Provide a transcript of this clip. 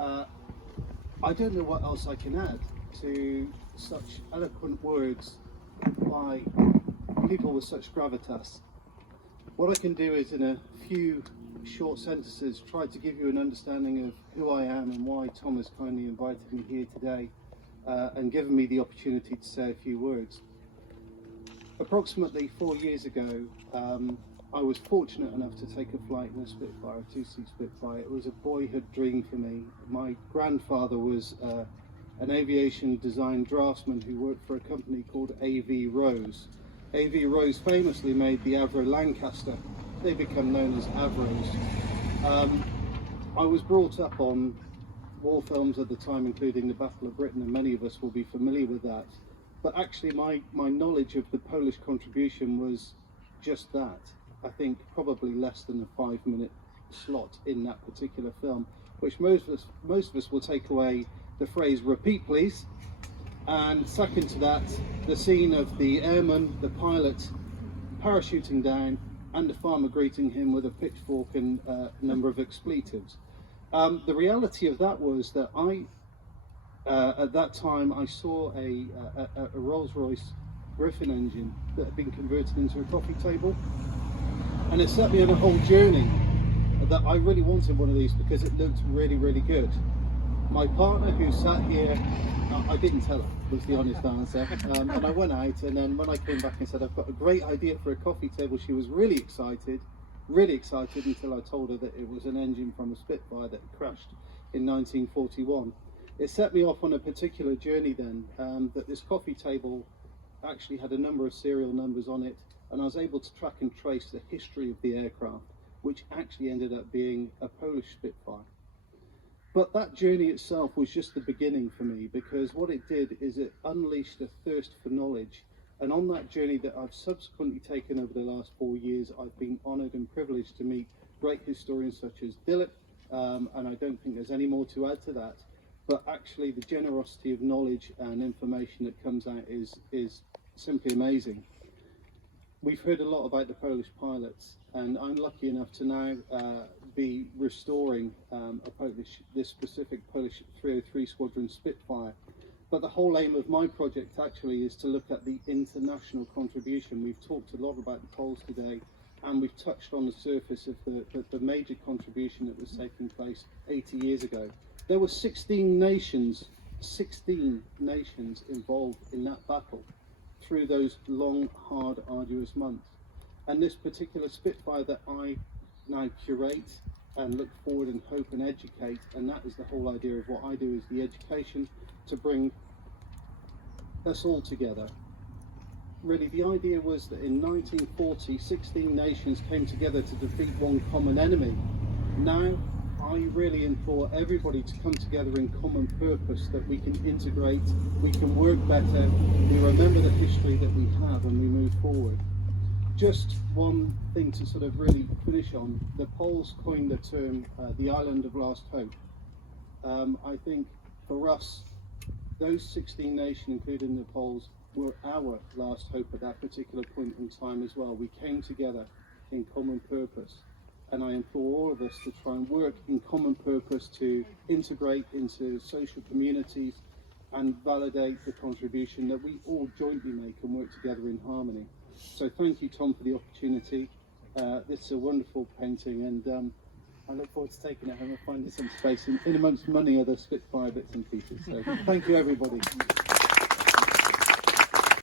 I don't know what else I can add to such eloquent words by people with such gravitas. What I can do is, in a few short sentences, try to give you an understanding of who I am and why Tom has kindly invited me here today and given me the opportunity to say a few words. Approximately 4 years ago, I was fortunate enough to take a flight in a Spitfire, a two-seat Spitfire. It was a boyhood dream for me. My grandfather was an aviation design draftsman who worked for a company called A.V. Rose. A.V. Rose famously made the Avro Lancaster. They become known as Avros. I was brought up on war films at the time, including the Battle of Britain, and many of us will be familiar with that. But actually my knowledge of the Polish contribution was just that. I think probably less than a 5-minute slot in that particular film, which most of us will take away the phrase "repeat please," and second to that, the scene of the airman, the pilot, parachuting down, and the farmer greeting him with a pitchfork and a number of expletives. The reality of that was that at that time I saw a Rolls-Royce Griffin engine that had been converted into a coffee table, and it set me on a whole journey that I really wanted one of these because it looked really, really good. My partner, who sat here, I didn't tell her, was the honest answer, and I went out, and then when I came back and said I've got a great idea for a coffee table, she was really excited until I told her that it was an engine from a Spitfire that crashed in 1941. It set me off on a particular journey then, that this coffee table actually had a number of serial numbers on it, and I was able to track and trace the history of the aircraft, which actually ended up being a Polish Spitfire. But that journey itself was just the beginning for me, because what it did is it unleashed a thirst for knowledge. And on that journey that I've subsequently taken over the last 4 years, I've been honoured and privileged to meet great historians such as Dilip, and I don't think there's any more to add to that. But actually the generosity of knowledge and information that comes out is simply amazing. We've heard a lot about the Polish pilots, and I'm lucky enough to now be restoring this specific Polish 303 Squadron Spitfire. But the whole aim of my project actually is to look at the international contribution. We've talked a lot about the Poles today, and we've touched on the surface of the major contribution that was taking place 80 years ago. There were 16 nations involved in that battle through those long, hard, arduous months. And this particular Spitfire that I now curate and look forward and hope and educate, and that is the whole idea of what I do, is the education to bring us all together. Really, the idea was that in 1940, 16 nations came together to defeat one common enemy. Now, I really implore everybody to come together in common purpose, that we can integrate, we can work better, we remember the history that we have, and we move forward. Just one thing to sort of really finish on, the Poles coined the term the island of last hope. I think for us, those 16 nations, including the Poles, were our last hope at that particular point in time as well. We came together in common purpose. And I implore all of us to try and work in common purpose to integrate into social communities and validate the contribution that we all jointly make and work together in harmony. So thank you, Tom, for the opportunity. This is a wonderful painting, and I look forward to taking it home and finding some space in amongst many other Spitfire bits and pieces. So thank you, everybody.